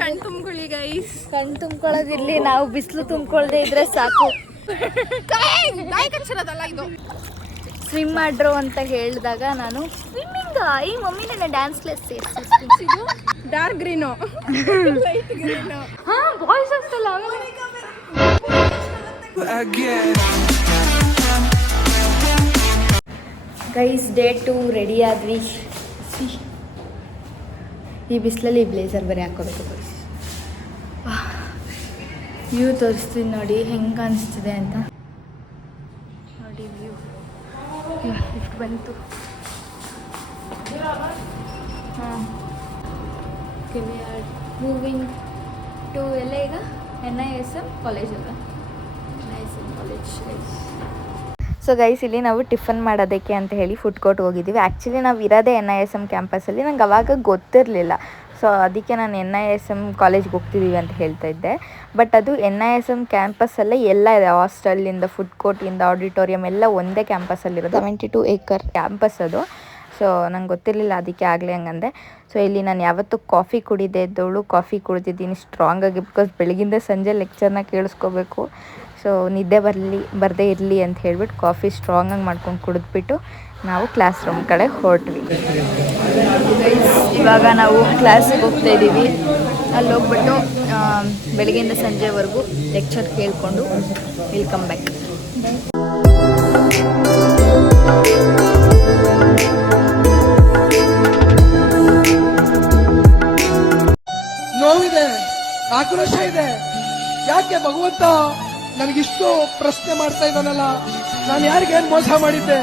ಕಣ್ ತುಂಬ್ಕೊಳ್ಳಿ ಗೈಸ್. ಕಣ್ ತುಂಬ್ಕೊಳ್ಳೋದಿರ್ಲಿ, ನಾವು ಬಿಸಿಲು ತುಂಬ್ಕೊಳ್ದೆ ಇದ್ರೆ ಸಾಕು. ಸ್ವಿಮ್ ಮಾಡ್ರು ಅಂತ ಹೇಳಿದಾಗ ನಾನು ಸ್ವಿಮ್ಮಿಂಗ್ ಈ ಮಮ್ಮಿ ನನ್ನ ಡ್ಯಾನ್ಸ್ ಕ್ಲಾಸ್ ಸೇರಿಸಿದ್ದು. ಡಾರ್ಕ್ ಗ್ರೀನು ಹಾಂ ಬಾಯ್ಸ್ ಅಷ್ಟಲ್ಲ. ಗೈಸ್ ಡೇ 2 ರೆಡಿ ಆದ್ವಿ. ಈ ಬಿಸಿಲಲ್ಲಿ ಬ್ಲೇಸರ್ ಬೇರೆ ಹಾಕೋಬೇಕು. ವ್ಯೂ ತೋರಿಸ್ತೀನಿ ನೋಡಿ ಹೆಂಗೆ ಕಾಣಿಸ್ತಿದೆ ಅಂತ. ನೋಡಿ ವ್ಯೂ ಲಿಫ್ಟ್ ಬಂತು. ಹಾಂ ಮೂವಿಂಗ್ ಟು ಎಲ್ಲ ಈಗ NISM ಕಾಲೇಜ್ ಅಲ್ಲ, NISM ಕಾಲೇಜ್. ಸೊ ಗೈಸ್ ಇಲ್ಲಿ ನಾವು ಟಿಫನ್ ಮಾಡೋದಕ್ಕೆ ಅಂತ ಹೇಳಿ ಫುಡ್ ಕೋರ್ಟ್ ಹೋಗಿದ್ದೀವಿ. ಆ್ಯಕ್ಚುಲಿ ನಾವು ಇರೋದೇ NISM ಕ್ಯಾಂಪಸಲ್ಲಿ. ನಂಗೆ ಅವಾಗ ಗೊತ್ತಿರಲಿಲ್ಲ. ಸೊ ಅದಕ್ಕೆ ನಾನು NISM ಕಾಲೇಜ್ಗೆ ಹೋಗ್ತಿದ್ದೀವಿ ಅಂತ ಹೇಳ್ತಾ ಇದ್ದೆ. ಬಟ್ ಅದು NISM ಕ್ಯಾಂಪಸ್ಸಲ್ಲೇ ಎಲ್ಲ ಇದೆ. ಹಾಸ್ಟೆಲಿಂದ ಫುಡ್ ಕೋರ್ಟಿಂದ ಆಡಿಟೋರಿಯಮ್ ಎಲ್ಲ ಒಂದೇ ಕ್ಯಾಂಪಸ್ಸಲ್ಲಿರೋದು. 72 ಏಕರ್ ಕ್ಯಾಂಪಸ್ ಅದು. ಸೊ ನಂಗೆ ಗೊತ್ತಿರಲಿಲ್ಲ, ಅದಕ್ಕೆ ಆಗಲಿ ಹಂಗಂದೆ. ಸೊ ಇಲ್ಲಿ ನಾನು ಯಾವತ್ತೂ ಕಾಫಿ ಕುಡಿದೇ ಇದ್ದವಳು ಕಾಫಿ ಕುಡಿದಿದ್ದೀನಿ ಸ್ಟ್ರಾಂಗಾಗಿ. ಬಿಕಾಸ್ ಬೆಳಗಿಂದ ಸಂಜೆ ಲೆಕ್ಚರ್ನ ಕೇಳಿಸ್ಕೋಬೇಕು. ಸೊ ನಿದ್ದೆ ಬರದೇ ಇರಲಿ ಅಂತ ಹೇಳ್ಬಿಟ್ಟು ಕಾಫಿ ಸ್ಟ್ರಾಂಗಾಗಿ ಮಾಡ್ಕೊಂಡು ಕುಡಿದ್ಬಿಟ್ಟು ನಾವು ಕ್ಲಾಸ್ ರೂಮ್ ಕಡೆ ಹೊರಟ್ವಿ. ಇವಾಗ ನಾವು ಕ್ಲಾಸಿಗೆ ಹೋಗ್ತಾ ಇದ್ದೀವಿ. ಅಲ್ಲಿ ಹೋಗ್ಬಿಟ್ಟು ಬೆಳಗ್ಗೆಯಿಂದ ಸಂಜೆವರೆಗೂ ಲೆಕ್ಚರ್ ಕೇಳಿಕೊಂಡು ವೆಲ್ಕಮ್ ಬ್ಯಾಕ್. ನೋವಿದೆ, ಆಕ್ರೋಶ ಇದೆ. ಯಾಕೆ ಭಗವಂತ ನನಗಿಷ್ಟು ಪ್ರಶ್ನೆ ಮಾಡ್ತಾ ಇದ್ದಾನಲ್ಲ, ನಾನು ಯಾರಿಗೇನು ಮೋಸ ಮಾಡಿದ್ದೆ?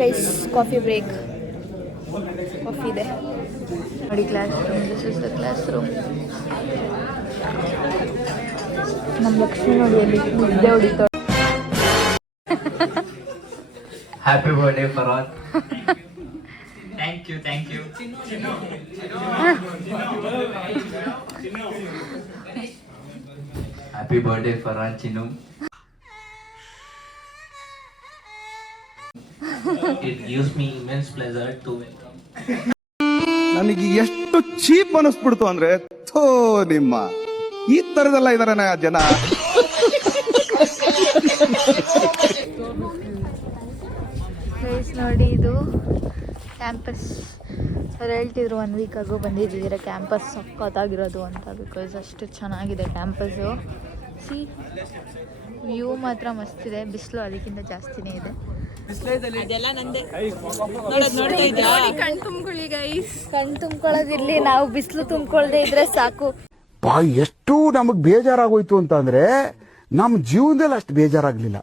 Guys coffee break. ಕಾಫಿ ಇದೆ ನೋಡಿ. Class room, this is the class room. ನಮ್ಮ ಲಕ್ಷ್ಮಿ ನೋಡಿ ಅಲ್ಲಿ ನಿದ್ದೆ ಹೊಡಿತಾಳೆ. Happy birthday Farhan. Thank you. Happy birthday Farhan Chinu. It gives me immense pleasure to welcome. ನನಗೆ ಎಷ್ಟು ಚೀಪ್ ಅನಿಸ್ಬಿಡ್ತು ಅಂದ್ರೆ, ಥೋ ನಿಮ್ಮ ಈ ತರದೆಲ್ಲ ಇದಾರೆ ಜನ. ನೋಡಿ ಇದು ಕ್ಯಾಂಪಸ್. ಅವ್ರು ಹೇಳ್ತಿದ್ರು 1 ವೀಕ್ ಆಗೋ ಬಂದಿದ್ದೀರ ಕ್ಯಾಂಪಸ್ ಸಕ್ಕತ್ತಾಗಿರೋದು ಅಂತ. ಬಿಕಾಸ್ ಅಷ್ಟು ಚೆನ್ನಾಗಿದೆ ಕ್ಯಾಂಪಸ್ಸು. ಸಿ ವ್ಯೂ ಮಾತ್ರ ಮಸ್ತಿದೆ. ಬಿಸಿಲು ಅದಕ್ಕಿಂತ ಜಾಸ್ತಿನೇ ಇದೆ. ಕಣ್ ತುಂಬ್ಕೊಳ್ಳಿ ಗೈಸ್. ಕಣ್ ತುಂಬ್ಕೊಳ್ಳೋದಿರ್ಲಿ, ನಾವು ಬಿಸಿಲು ತುಂಬ್ಕೊಳ್ದೆ ಇದ್ರೆ ಸಾಕು. ಎಷ್ಟು ನಮಗ್ ಬೇಜಾರಾಗೋಯ್ತು ಅಂತ ಅಂದ್ರೆ ನಮ್ಮ ಜೀವನದಲ್ಲಿ ಅಷ್ಟು ಬೇಜಾರಾಗ್ಲಿಲ್ಲ.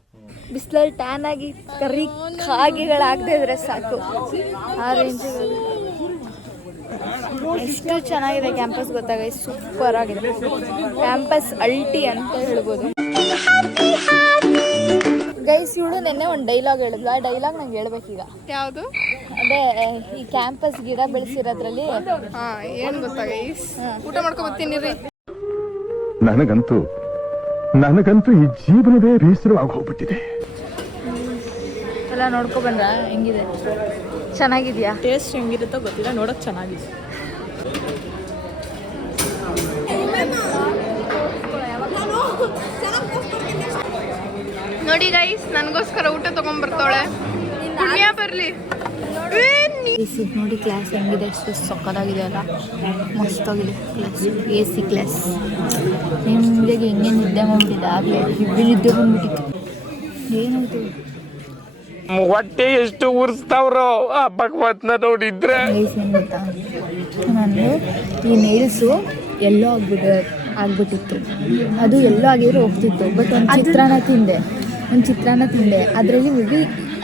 ಬಿಸಿಲಲ್ಲಿ ಟ್ಯಾನ್ ಆಗಿ ಕರಿ ಕಾಗಿಗಳಾಗದೆ ಇದ್ರೆ ಸಾಕು. ಆ ರೇಂಜ್ ಎಷ್ಟು ಚೆನ್ನಾಗಿದೆ ಕ್ಯಾಂಪಸ್ ಗೊತ್ತಾಗ. ಸೂಪರ್ ಆಗಿದೆ ಕ್ಯಾಂಪಸ್. ಅಲ್ಟಿ ಅಂತ ಹೇಳ್ಬೋದು. ಗೈಸ್ ಇವಳು ನೆನ್ನೆ ಒಂದು ಡೈಲಾಗ್ ಹೇಳಿದ್ಲು. ಆ ಡೈಲಾಗ್ ನಂಗೆ ಹೇಳ್ಬೇಕೀಗ. ಯಾವುದು? ಅದೇ ಈ ಕ್ಯಾಂಪಸ್ ಗಿಡ ಬೆಳೆಸಿರೋದ್ರಲ್ಲಿ ಏನು ಗೊತ್ತಾ ಗೈಸ್, ಊಟ ಮಾಡ್ಕೊ ಬರ್ತೀನಿ ರೀ. ನನಗಂತೂ ಈ ಜೀವನವೇ ಬೇಸರವಾಗಿ ಹೋಗ್ಬಿಟ್ಟಿದೆ. ಎಲ್ಲ ನೋಡ್ಕೊ ಬಂದ್ರ ಹೆಂಗಿದೆ? ಚೆನ್ನಾಗಿದ್ಯಾ? ಟೇಸ್ಟ್ ಹೆಂಗಿರುತ್ತೋ ಗೊತ್ತಿಲ್ಲ, ನೋಡಕ್ ಚೆನ್ನಾಗಿದೆ. ನೋಡಿ ಗೈಸ್, ನನಗೋಸ್ಕರ ಊಟ ತಗೊಂಡ್ಬರ್ತಾಳೆ. ಪುಣ್ಯ ಬರ್ಲಿ. ನೋಡಿ ಕ್ಲಾಸ್ ಹೆಂಗಿದೆ, ಎಷ್ಟು ಸಕ್ಕತ್ತಾಗಿದೆ ಅಲ್ಲ, ಮಸ್ತಾಗಿದೆ ಕ್ಲಾಸ್. AC class. ನಿಮಗೆ ಹೆಂಗೆ ನಿದ್ದೆ ಮಾಡ್ಬಿಟ್ಟಿದೆ ಆಗಲೇ, ಹೆವಿ ನಿದ್ದೆ ಬಂದ್ಬಿಟ್ಟಿತ್ತು. ಏನಾಯ್ತು? ಹೊಟ್ಟೆ ಎಷ್ಟು ಉರ್ಸ್ತಾವ್ರೋ ಆ ಭಗವಂತನ ನೋಡಿದ್ರೆ. ಏನು ಗೊತ್ತಾ, ನಾನು ಈ ನೇಲ್ಸು ಎಲ್ಲೋ ಆಗ್ಬಿಟ್ಟಿತ್ತು. ಅದು ಎಲ್ಲೋ ಆಗಿದ್ರೆ ಹೋಗ್ತಿತ್ತು. ಬಟ್ ಒಂದು ಚಿತ್ರಾನ್ನ ತಿಂದೆ. ಅದರಲ್ಲಿ ಮೇಬಿ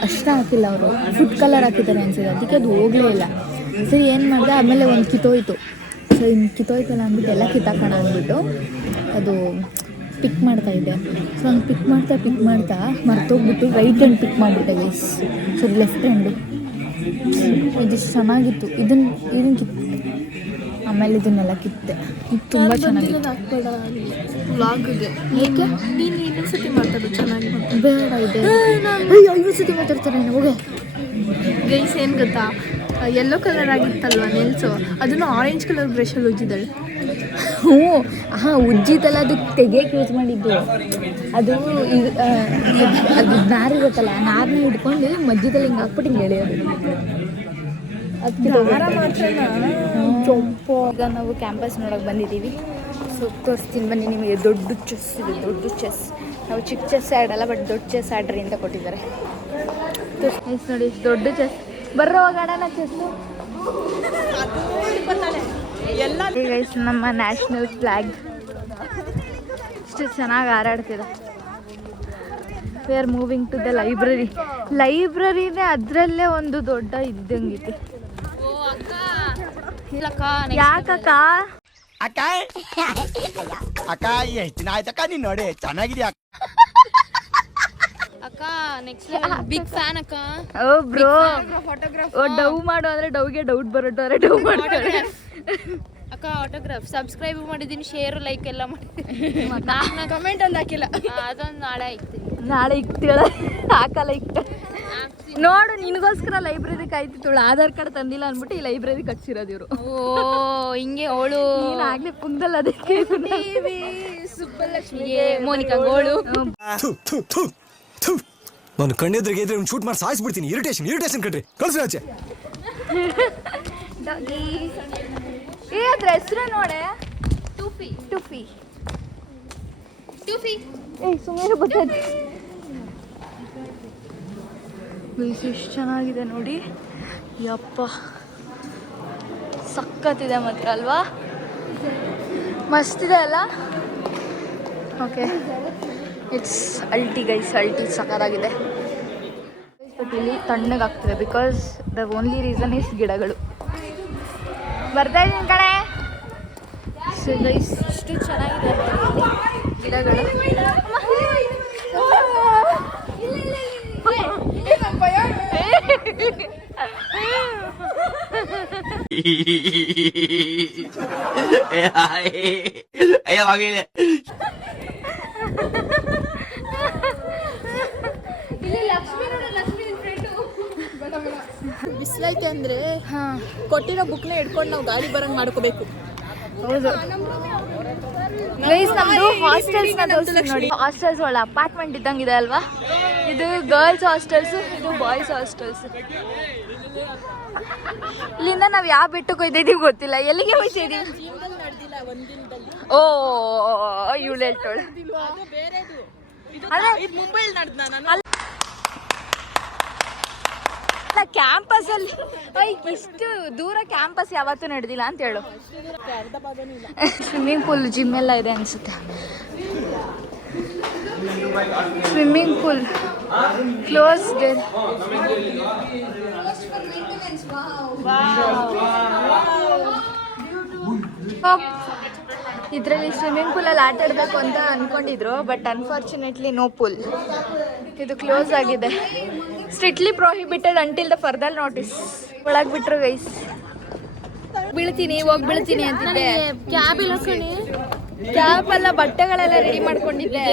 ಅಷ್ಟು ಹಾಕಿಲ್ಲ ಅವರು, ಫುಡ್ ಕಲರ್ ಹಾಕಿದ್ದಾರೆ ಅನ್ಸಿದೆ. ಅದಕ್ಕೆ ಅದು ಹೋಗಲೇ ಇಲ್ಲ. ಸರಿ ಏನು ಮಾಡಿದೆ, ಆಮೇಲೆ ಒಂದು ಕಿತ್ತೋಯ್ತು. ಸೊ ಇನ್ನು ಕಿತ್ತೋಯ್ತಲ್ಲ ಅಂದ್ಬಿಟ್ಟು ಎಲ್ಲ ಕಿತ್ತಾಕೋಣ ಅಂದ್ಬಿಟ್ಟು ಅದು ಪಿಕ್ ಮಾಡ್ತಾಯಿದ್ದೆ. ಸೊ ಹಂಗೆ ಪಿಕ್ ಮಾಡ್ತಾ ಮರ್ತೋಗ್ಬಿಟ್ಟು ರೈಟ್ ಹ್ಯಾಂಡ್ ಪಿಕ್ ಮಾಡಿಬಿಟ್ಟೆ ಗೈಸ್. ಸೊ ಲೆಫ್ಟ್ ಹ್ಯಾಂಡು ಇದಿಷ್ಟು ಚೆನ್ನಾಗಿತ್ತು. ಇದನ್ನು ಆಮೇಲೆ ಇದನ್ನೆಲ್ಲ ಕಿತ್ತೆ. ಇದು ತುಂಬ ಚೆನ್ನಾಗಿದೆ. ವ್ಲಾಗ್ಗೆ ಏಕೆ ನೀನು ಇನ್ನೊಂದು ಸತಿ ಮಾತಾಡೋದು ಚೆನ್ನಾಗಿ ಬೇಡ ಇದೆ 5 ಸತಿ ಮಾತಾಡ್ತಾರೆ ಹೋಗೆ. ಗೈಸ್ ಏನು ಗೊತ್ತಾ, ಯೆಲ್ಲೋ ಕಲರ್ ಆಗಿತ್ತಲ್ವ ನೆಲ್ಸು, ಅದನ್ನು ಆರೆಂಜ್ ಕಲರ್ ಬ್ರಷಲ್ಲಿ ಉಜ್ಜಿದ್ದಾಳೆ. ಹ್ಞೂ ಹಾಂ ಉಜ್ಜಿತಲ್ಲ, ಅದು ತೆಗಿಯೋಕೆ ಯೂಸ್ ಮಾಡಿದ್ದು. ಅದು ಇದು ಅದು ನಾರು ಇರುತ್ತಲ್ಲ, ನಾರನ್ನ ಹಿಡ್ಕೊಂಡು ಮಧ್ಯದಲ್ಲಿ ಹಿಂಗೆ ಹಾಕ್ಬಿಟ್ಟು ಹಿಂಗೆ ಎಳೆಯೋದು. ಈಗ ನಾವು ಕ್ಯಾಂಪಸ್ ನೋಡೋಕೆ ಬಂದಿದ್ದೀವಿ. ಸೊ ತೋರಿಸ್ತೀನಿ ಬನ್ನಿ ನಿಮಗೆ. ದೊಡ್ಡ ಚೆಸ್ ಇದೆ, ದೊಡ್ಡ ಚೆಸ್. ನಾವು ಚಿಕ್ಕ ಚೆಸ್ ಆಡಲ್ಲ, ಬಟ್ ದೊಡ್ಡ ಚೆಸ್ ಆಡ್ರಿ ಅಂತ ಕೊಟ್ಟಿದ್ದಾರೆ. ನೋಡಿ ದೊಡ್ಡ ಚೆಸ್. ಬರ್ರೋ ಆಡೋಣ ಚೆಸ್ಸು. ಗೈಸ್ ನಮ್ಮ ನ್ಯಾಷನಲ್ ಫ್ಲ್ಯಾಗ್ ಇಷ್ಟು ಚೆನ್ನಾಗಿ ಹಾರಾಡ್ತಿದೆ. We are moving to the library. ಲೈಬ್ರರಿನೇ ಅದರಲ್ಲೇ ಒಂದು ದೊಡ್ಡ ಇದ್ದಂಗಿದೆ. ಯಾಕಕ್ಕ ಅಕ್ಕ ಅಕ್ಕ ಎಷ್ಟು ದಿನ ಆಯ್ತಕ್ಕ ನೀನ್ ನೋಡಿ ಚೆನ್ನಾಗಿದ್ಯಾ ಅಕ್ಕ. ನೆಕ್ಸ್ಟ್ ಬಿಗ್ ಫ್ಯಾನ್ ಅಕ್ಕ. ಓ ಬ್ರೋ, ಓ ಡವ್ ಮಾಡು ಅಂದ್ರೆ ಡವ್ಗೆ ಡೌಟ್ ಬರೋಟವ್ರೆ ಡವ್ ಮಾಡ್ತಾರೆ ಅಕ್ಕ. ಆಟೋಗ್ರಾಫ್ ಸಬ್ಸ್ಕ್ರೈಬ್ ಮಾಡಿದ್ದೀನಿ, ಶೇರ್ ಲೈಕ್ ಎಲ್ಲ ಮಾಡಿದ್ದೀನಿ. ನಾನು ಕಮೆಂಟ್ ಒಂದು ಹಾಕಿಲ್ಲ, ಅದೊಂದು ನಾಳೆ ಹಾಕ್ತೀನಿ. ನಾಳೆ ಇಕ್ತೀಳ ಹಾಕಲ್ಲ ಇಕ್ತ. ನೋಡು ನಿನಗೋಸ್ಕರ ಲೈಬ್ರರಿ ಕಾಯ್ತಿತ್ತವಳು. ಆಧಾರ್ ಕಾರ್ಡ್ ತಂದಿಲ್ಲ ಅಂದ್ಬಿಟ್ಟು ಈ ಲೈಬ್ರರಿ ಕಟ್ಸಿರೋದು ಇವರು. ಓ ಹಿಂಗೆ ಅವಳು ಆಗ್ಲೇ ಪುಂಗದಲ್ಲಿ ಅದಕ್ಕೆ ಸುಬ್ಬಲಕ್ಷ್ಮಿಗೆ ಮೋನಿಕಾ ಗೋಳು. ನಾನು ಕಣ್ಣೆದ್ರಿಗೆ ಇದ್ರೆ ಶೂಟ್ ಮಾಡಿ ಸಾಯಿಸ್ಬಿಡ್ತೀನಿ. ಇರಿಟೇಷನ್ ಕಟ್ರಿ ಕಳ್ಸಿ ಆಚೆ. ಏ ಅದ್ರ ಹೆಸರು ನೋಡೆ, ಟೂಫಿ. ಏ ಸುಮ್ಮನೆ ಗೊತ್ತಾಯ್ತು. ಎಷ್ಟು ಚೆನ್ನಾಗಿದೆ ನೋಡಿ, ಯಪ್ಪ ಸಕ್ಕತ್ತಿದೆ ಮಾತ್ರ ಅಲ್ವಾ, ಮಸ್ತಿದೆ ಅಲ್ಲ. ಓಕೆ ಇಟ್ಸ್ ಅಲ್ಟಿ ಗೈಸ್, ಅಲ್ಟಿ ಸಕ್ಕತ್ತಾಗಿದೆ. ಬಟ್ ಇಲ್ಲಿ ತಣ್ಣಗಾಗ್ತದೆ because the only reason is ಗಿಡಗಳು. ಬರ್ತಾ ಇದ್ದೀನಿ ಕಡೆ. ಸೊ ಗೈಸ್ ಇಷ್ಟು ಚೆನ್ನಾಗಿದೆ ಗಿಡಗಳು. ಬಿಸ್ಲೈತೆ ಅಂದ್ರೆ ಕೊಟ್ಟಿರೋ ಬುಕ್ನ ಹಿಡ್ಕೊಂಡು ನಾವು ಗಾಡಿ ಬರಂಗ್ ಮಾಡ್ಕೋಬೇಕು. ಹೌದು ಗೈಸ್, ನಮ್ದು ಹಾಸ್ಟೆಲ್ಸ್ ನೋಡಿ. ಹಾಸ್ಟೆಲ್ಸ್ ಒಳ್ಳೆ ಅಪಾರ್ಟ್ಮೆಂಟ್ ಇದ್ದಂಗಿದೆ ಅಲ್ವಾ. ಇದು ಗರ್ಲ್ಸ್ ಹಾಸ್ಟೆಲ್ಸ್, ಇದು ಬಾಯ್ಸ್ ಹಾಸ್ಟೆಲ್ಸ್. ಇಲ್ಲಿಂದ ನಾವು ಯಾವ ಬೆಟ್ಟಕ್ಕೆ ಹೋಯ್ತಿದ್ದೀವಿ ಗೊತ್ತಿಲ್ಲ. ಎಲ್ಲಿಗೆ ಹೋಯ್ತಿದ್ದೀವಿ? ಓ ಇವಳು ಹೇಳ್ತಾಳೆ ಕ್ಯಾಂಪಸ್ ಅಲ್ಲಿ. ಇಷ್ಟು ದೂರ ಕ್ಯಾಂಪಸ್ ಯಾವತ್ತೂ ನಡೆದಿಲ್ಲ ಅಂತ ಹೇಳು. ಸ್ವಿಮ್ಮಿಂಗ್ ಪೂಲ್, ಜಿಮ್ ಎಲ್ಲ ಇದೆ ಅನ್ಸುತ್ತೆ. Swimming pool close day. ಇದರಲ್ಲಿ ಸ್ವಿಮ್ಮಿಂಗ್ ಪೂಲಲ್ಲಿ ಆಟ ಆಡಬೇಕು ಅಂತ ಅಂದ್ಕೊಂಡಿದ್ರು, ಬಟ್ ಅನ್ಫಾರ್ಚುನೇಟ್ಲಿ ನೋ ಪೂಲ್. ಇದು ಕ್ಲೋಸ್ ಆಗಿದೆ. Strictly prohibited until the further notice. ಒಳಗೆ ಬಿಟ್ರು ಗೈಸ್. ಬೀಳ್ತೀನಿ, ಹೋಗಿ ಬೀಳ್ತೀನಿ ಅಂತಿದ್ದೆ. ಕ್ಯಾಬ್ ಇಲ್ಲ ಕಣಿ, ಕ್ಯಾಬ್ ಅಲ್ಲ, ಬಟ್ಟೆಗಳೆಲ್ಲ ರೆಡಿ ಮಾಡ್ಕೊಂಡಿದ್ದೆ.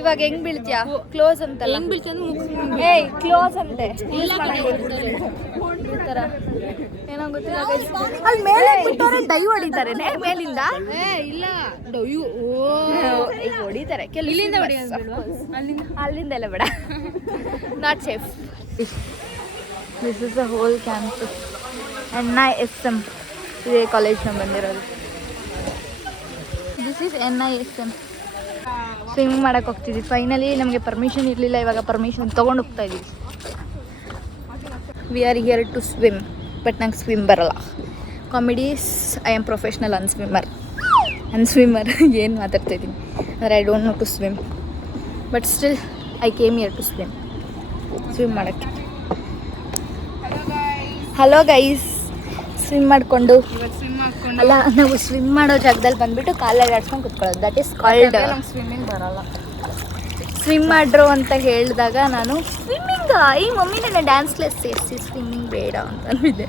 ಇವಾಗ ಹೆಂಗ್ ಬೀಳ್ತೀಯಾ? ಕ್ಲೋಸ್ ಅಂತಲ್ಲ, ಹೆಂಗ್ ಬೀಳ್ತೀನಿ? ಏಯ್ ಕ್ಲೋಸ್ ಅಂತೆ. ಈ ಥರ ಏನೋ ಗೊತ್ತಿಲ್ಲ. ಅಲ್ಲಿ ಮೇಲೆ ಬಿಟ್ಟವ್ರೆ ಡೈ ಹೊಡಿತಾರೆ ಮೇಲಿಂದ. ಇಲ್ಲ ಈಗ ಹೊಡಿತಾರೆ ಕೆಲವು. ಇಲ್ಲಿಂದ ಅಲ್ಲಿಂದ ಎಲ್ಲ ಬೇಡ, not safe. This is the whole campus. NISM ಇದೇ ಕಾಲೇಜ್ನ ಬಂದಿರೋದು. This is NISM. ಸ್ವಿಮ್ಮಿಂಗ್ ಮಾಡಕ್ಕೆ ಹೋಗ್ತಿದ್ವಿ. ಫೈನಲಿ ನಮಗೆ ಪರ್ಮಿಷನ್ ಇರಲಿಲ್ಲ, ಇವಾಗ ಪರ್ಮಿಷನ್ ತೊಗೊಂಡು ಹೋಗ್ತಾ ಇದ್ದೀವಿ. We are here to swim, but ನಂಗೆ ಸ್ವಿಮ್ ಬರಲ್ಲ. Comedies I am professional unswimmer ಏನು ಮಾತಾಡ್ತಾ ಇದ್ದೀನಿ ಅಂದರೆ I don't know to swim, but still I came here to swim ಮಾಡೋಕ್ಕೆ. ಹಲೋ ಗೈಸ್, ಸ್ವಿಮ್ ಮಾಡಿಕೊಂಡು ಅಲ್ಲ, ನಾವು ಸ್ವಿಮ್ ಮಾಡೋ ಜಾಗದಲ್ಲಿ ಬಂದುಬಿಟ್ಟು ಕಾಲಾಗಿ ಆಡ್ಸ್ಕೊಂಡು ಕುತ್ಕೊಳ್ಳೋದು. ದಟ್ ಈಸ್ ಕಾಲ್ಡ್ ಸ್ವಿಮ್ಮಿಂಗ್ ಬರಲ್ಲ. ಸ್ವಿಮ್ ಮಾಡ್ರು ಅಂತ ಹೇಳಿದಾಗ ನಾನು ಸ್ವಿಮ್ಮಿಂಗ್ ಈ ಮಮ್ಮಿ ನನ್ನ ಡ್ಯಾನ್ಸ್ ಕ್ಲಾಸ್ ಸೇರಿಸಿ ಸ್ವಿಮ್ಮಿಂಗ್ ಬೇಡ ಅಂತ ಅಂದಿದ್ದೆ.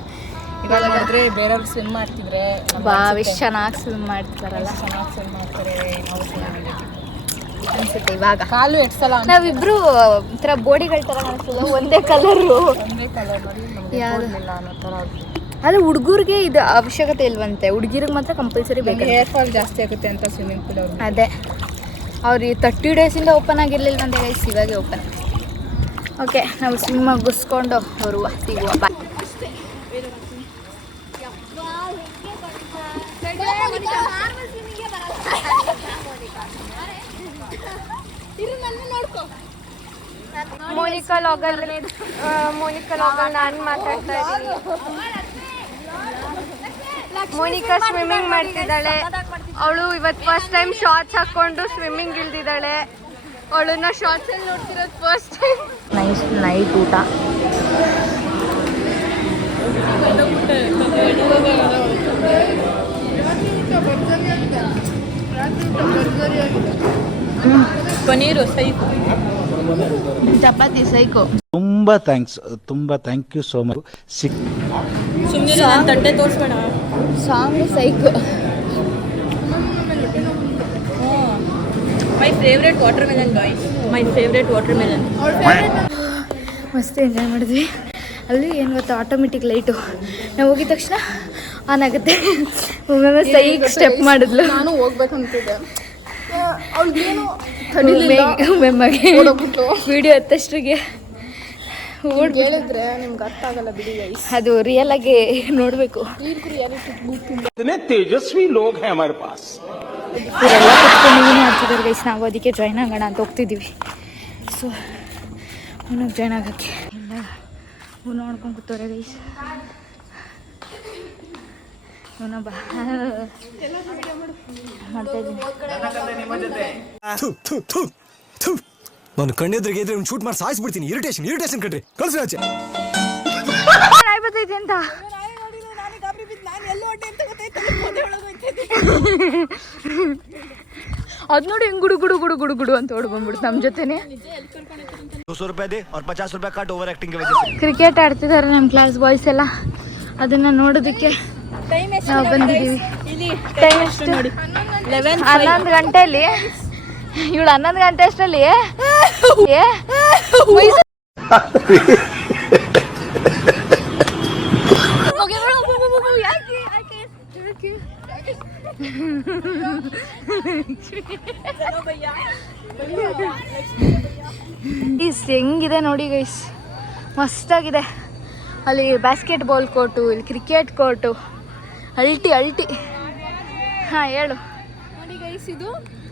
ಇವಾಗ ನೋಡಿದ್ರೆ ಬೇರೆಯವ್ರು ಸ್ವಿಮ್ ಮಾಡ್ತಿದ್ರೆ ಎಷ್ಟು ಚೆನ್ನಾಗಿ ಸ್ವಿಮ್ ಮಾಡ್ತಾರಲ್ಲ, ಚೆನ್ನಾಗಿ ಸ್ವಿಮ್ ಮಾಡ್ತಾರೆ. ನಾವು ಅನ್ಸುತ್ತೆ ಇವಾಗ. ಕಾಲು ಎಟ್ಸಲ್ಲ ನಾವಿಬ್ರು ಒಂಥರ ಬೋಡಿಗಳ ಥರ ಕಾಣಿಸ್ತಲ್ಲ, ಒಂದೇ ಕಲರು. ಒಂದೇ ಕಲರ್ ನೋಡಿ ನಮಗೆ ಗೊತ್ತಿಲ್ಲ ಅನ್ನೋ ಥರ. ಆದರೆ ಹುಡುಗರಿಗೆ ಇದು ಅವಶ್ಯಕತೆ ಇಲ್ವಂತೆ, ಹುಡುಗಿರಿಗೆ ಮಾತ್ರ ಕಂಪಲ್ಸರಿ ಬೇಕು. ಹೇರ್ ಫಾಲ್ ಜಾಸ್ತಿ ಆಗುತ್ತೆ ಅಂತ ಸ್ವಿಮ್ಮಿಂಗ್ ಪೂಲ್ ಅವ್ರು. ಅದೇ ಅವ್ರಿಗೆ 30 ಡೇಸಿಂದ ಓಪನ್ ಆಗಿರಲಿಲ್ವಂತೆ ಗೈಸ್, ಇವಾಗೆ ಓಪನ್. ಓಕೆ, ನಾವು ಸ್ವಿಮ್ ಮುಗಿಸ್ಕೊಂಡು ಸಿಗುವ. ಬಾಯ್. ಮೋನಿಕಾ ಲಾಗಲ್ ನಾನು ಮಾತಾಡ್ತಾ ಇದ್ದೀನಿ. ಮೋನಿಕಾ ಸ್ವಿಮ್ಮಿಂಗ್ ಮಾಡ್ತಿದ್ದಾಳೆ. ಅವಳು ಇವತ್ತು ಫಸ್ಟ್ ಟೈಮ್ ಶಾರ್ಟ್ಸ್ ಹಾಕ್ಕೊಂಡು ಸ್ವಿಮ್ಮಿಂಗ್ ಇಳ್ದಿದ್ದಾಳೆ. ಅವಳನ್ನ ಶಾರ್ಟ್ಸಲ್ಲಿ ನೋಡ್ತಿರೋದು ಫಸ್ಟ್ ಟೈಮ್. ನೈಟ್ ಊಟ ಪನೀರು ಸೈಕು, ಚಪಾತಿ ಸೈಕೋ. ತುಂಬಾ ಥ್ಯಾಂಕ್ ಯು ಸೋ ಮಚ್. ಸುಮ್ಮನೆ ನಾನು ತಟ್ಟೆ ತೋರಿಸ್ಬೇಡ. ಸಾಂಗ್ ಸೈಕೋ. My favourite watermelon guys, my favourite watermelon. ಮಸ್ತ್ ಎಂಜಾಯ್ ಮಾಡಿದ್ವಿ. ಅಲ್ಲಿ ಏನು ಗೊತ್ತಾ, ಆಟೋಮೆಟಿಕ್ ಲೈಟು. ನಾವು ಹೋಗಿದ ತಕ್ಷಣ ಆನ್ ಆಗುತ್ತೆ. ಸೈಕ್ ಸ್ಟೆಪ್ ಮಾಡಿದ್ಲು. ನಾನು ಹೋಗ್ಬೇಕಂತಿದ್ದೆ, ವಿಡಿಯೋ ಎತ್ತಷ್ಟಿಗೆ ಹೇಳಿದ್ರೆ ನಿಮ್ಗೆ ಅರ್ಥ ಆಗಲ್ಲ ಬಿಡಿ ಗೈಸ್. ಅದು ರಿಯಲ್ ಆಗಿ ನೋಡಬೇಕು. ತೇಜಸ್ವಿ ಲೋಗ್ ಹೈ ಹಮಾರೆ ಪಾಸ್. ಇವರೆಲ್ಲ ಕುತ್ಕೊಂಡು ಮಾಡ್ತಿದ್ದಾರೆ ಗೈಸ್. ನಾವು ಅದಕ್ಕೆ ಜಾಯ್ನ್ ಆಗೋಣ ಅಂತ ಹೋಗ್ತಿದ್ದೀವಿ. ಸೊ ಅವನಿಗೆ ಜಾಯ್ನ್ ಆಗೋಕ್ಕೆ ಎಲ್ಲ ನೋಡ್ಕೊಂಡು ಕೂತವ್ರೆ ಗೈಸ್. ಅವನೊಬ್ಬ ಮಾಡ್ತಾ ಇದ್ದೀನಿ. ನಾನು ಕಣ್ಣೆದ್ರಿಗೆ ಇದ್ರೆ ಶೂಟ್ ಮಾಡಿ ಸಾಯಿಸ್ಬಿಡ್ತೀನಿ. ಇರಿಟೇಷನ್ ಕಣ್ರಿ, ಕಳ್ಸಿ ಆಚೆ. ನಾಯಿ ಬರ್ತೈತೆ ಅಂತ ಅದ್ ನೋಡಿ ಹೆಂಗ್ ಗುಡು ಗುಡು ಗುಡು ಗುಡು ಗುಡು ಅಂತ ಓಡ್ ಬಂದ್ಬಿಡ್ತು ನಮ್ಮ ಜೊತೆನೆ. 200 ರೂಪಾಯಿ ದೇ और 50 ರೂಪಾಯಿ ಕಟ್ ಓವರ್ ಆಕ್ಟಿಂಗ್ के वजह से. ಕ್ರಿಕೆಟ್ ಆಡ್ತಿದ್ದಾರೆ ನಮ್ಮ ಕ್ಲಾಸ್ ಬಾಯ್ಸ್ ಎಲ್ಲ. ಅದನ್ನ ನೋಡೋದಕ್ಕೆ ನಾವು ಬಂದಿದ್ದೀವಿ. ಟೈಮ್ ಎಷ್ಟು? 11 ಗಂಟೆಯಲ್ಲಿ. ಇವಳು 11 ಗಂಟೆ ಅಷ್ಟರಲ್ಲಿ ಹೆಂಗಿದೆ ನೋಡಿ ಗೈಸ್, ಮಸ್ತಾಗಿದೆ. ಅಲ್ಲಿ ಬಾಸ್ಕೆಟ್ ಬಾಲ್ ಕೋರ್ಟು, ಇಲ್ಲಿ ಕ್ರಿಕೆಟ್ ಕೋರ್ಟು, ಅಲ್ಟಿ. ಹಾಂ ಹೇಳು. ನೋಡಿ ಗೈಸ್, ಇದು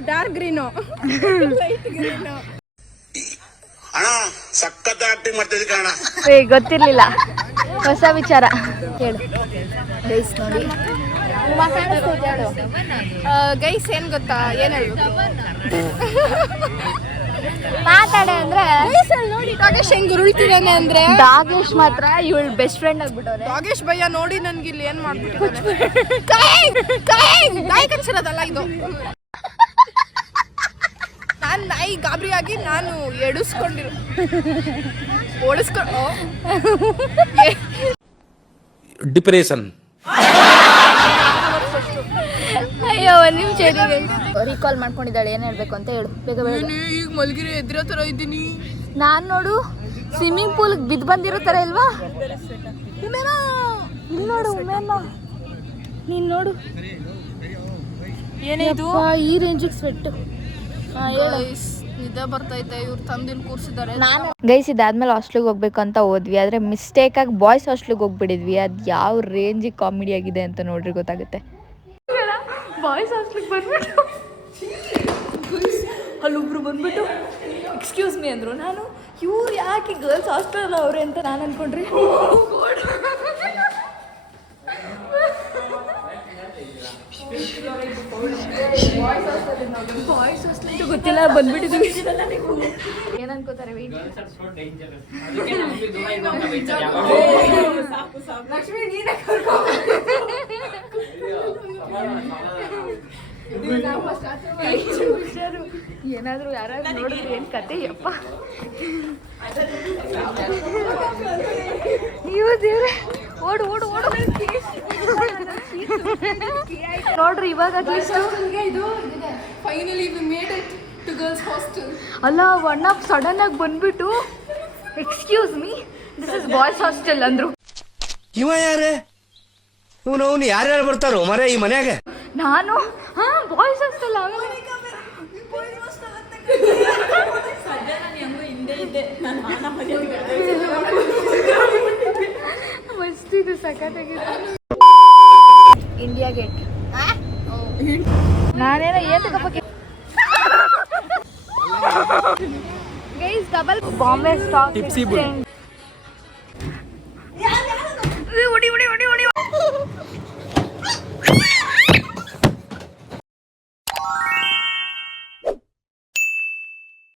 ಡಾರ್ಕ್ ಗ್ರೀನು, ಲೈಟ್ ಗ್ರೀನು. ಅಣ್ಣ ಸಕ್ಕತ್ತ ಆಕ್ಟಿಂಗ್ ಮಾಡ್ತಿದ್ದೆ ಕಣ. ಗೊತ್ತಿರ್ಲಿಲ್ಲ, ಹೊಸ ವಿಚಾರ. ಹೇಳು ಗೈಸ್. ನೋಡಿ ಗೈಸ್ ಏನ್ ಗೊತ್ತಾ, ಏನ್ ಹೇಳ್ಬೇಕು, ಮಾತಾಡೆ ಅಂದ್ರೆ ನೋಡಿ ನಾಗೇಶ್ ಹೆಂಗ್ ಉರುಳ್ತಿದ್ದಾನೆ ಅಂದ್ರೆ. ನಾಗೇಶ್ ಮಾತ್ರ ಇವಳು ಬೆಸ್ಟ್ ಫ್ರೆಂಡ್ ಆಗ್ಬಿಟ್ಟವ್ರೆ. ನಾಗೇಶ್ ಭಯ್ಯ ನೋಡಿ ನನ್ಗೆ ಇಲ್ಲಿ ಏನ್ ಮಾಡ್ಬಿಟ್ಟು ನಾಯಿ ಕಚ್ಚಿರೋದಲ್ಲ ಇದು. ನಾನ್ ನಾಯಿ ಗಾಬರಿಯಾಗಿ ನಾನು ಓಡಿಸ್ಕೊಂಡು ಡಿಪ್ರೆಷನ್. ಅಯ್ಯೋ ಒಂದ್ ನಿಮಿಷ ರೀಕಾಲ್ ಮಾಡ್ಕೊಂಡಿದ್ದಾಳೆ. ಏನ್ ಹೇಳ್ಬೇಕು ಅಂತ ಹೇಳು ಬೇಗ ಬೇಗ. ಈಗ ಮಲ್ಗಿರಿ ಎದ್ದಿರೋ ತರ ಇದ್ದೀನಿ ನಾನ್. ನೋಡು ಸ್ವಿಮ್ಮಿಂಗ್ ಪೂಲ್ ಬಿದ್ದು ಬಂದಿರೋ ತರ ಇಲ್ವಾ? ಇಲ್ಲಿ ನೋಡು ಉಮೇನ, ನೀನ್ ನೋಡು ಏನಿದು ಈ ರೇಂಜಿಗೆ ಸ್ವೆಟ್. ನಿದ್ದೆ ಬರ್ತೈತೆ, ಇವ್ರು ತಂದಿಲ್ ಕೂರ್ಸಿದ್ದಾರೆ. ಗೈಸ್ ಇದಾದ್ಮೇಲೆ ಹಾಸ್ಟ್ಲಿಗೆ ಹೋಗ್ಬೇಕು ಅಂತ ಹೋದ್ವಿ, ಆದರೆ ಮಿಸ್ಟೇಕಾಗಿ ಬಾಯ್ಸ್ ಹಾಸ್ಟ್ಲಿಗೆ ಹೋಗ್ಬಿಟ್ಟಿದ್ವಿ. ಅದು ಯಾವ ರೇಂಜಿಗೆ ಕಾಮಿಡಿ ಆಗಿದೆ ಅಂತ ನೋಡ್ರಿ ಗೊತ್ತಾಗುತ್ತೆ. ಬಾಯ್ಸ್ ಹಾಸ್ಟ್ಲಿಗೆ ಬಂದ್ಬಿಟ್ಟು ಅಲ್ಲೊಬ್ರು ಬಂದ್ಬಿಟ್ಟು ಎಕ್ಸ್ಕ್ಯೂಸ್ ಮೀ ಅಂದರು. ನಾನು ಇವ್ರು ಯಾಕೆ ಗರ್ಲ್ಸ್ ಹಾಸ್ಟೆಲ್ ಅವ್ರೆ ಅಂತ ನಾನು ಅನ್ಕೊಂಡ್ರಿ. ಬಾಯ್ಸ್ ಹಾಸ್ಟೆಲ್ ಗೊತ್ತಿಲ್ಲ, ಬಂದ್ಬಿಟ್ಟಿದ್ವಿ. ಏನ್ ಅನ್ಕೋತಾರೆ ಲಕ್ಷ್ಮಿ ನೀನೇ ಏನಾದ್ರು ಯಾರಾದ್ರೂ ನೋಡಿದ್ರೆ ಏನ್ ಕತೆ ಯಪ್ಪ. ನೀವು ದೇವ್ರೆ ಓಡು ಓಡು ಓಡು ನೋಡ್ರಿ ಇವಾಗ finally we made it to girls hostel. ಅಲ್ಲ ಒನ್ ಆಫ್ ಸಡನ್ ಆಗಿ ಬಂದ್ಬಿಟ್ಟು excuse me this is boys hostel ಅಂದ್ರು. ಇವ ಯಾರೇ ಅವನು ಯಾರ್ಯಾರು ಬರ್ತಾರೋ ಮರ ಈ ಮನ್ಯಾಗ? ನಾನು ಹಾ ಬಾಯ್ಸ್ ಹಾಸ್ಟೆಲ್ ಮಸ್ತಿದು ಸಖತ್ತಾಗಿದೆ. ಇಂಡಿಯಾ ಗೇಟ್ ನಾನೇನೋ ಏತಕ್ಕೆ guys double Bombay stack tipsy bull ಉಡಿ ಉಡಿ ಉಡಿ ಉಡಿ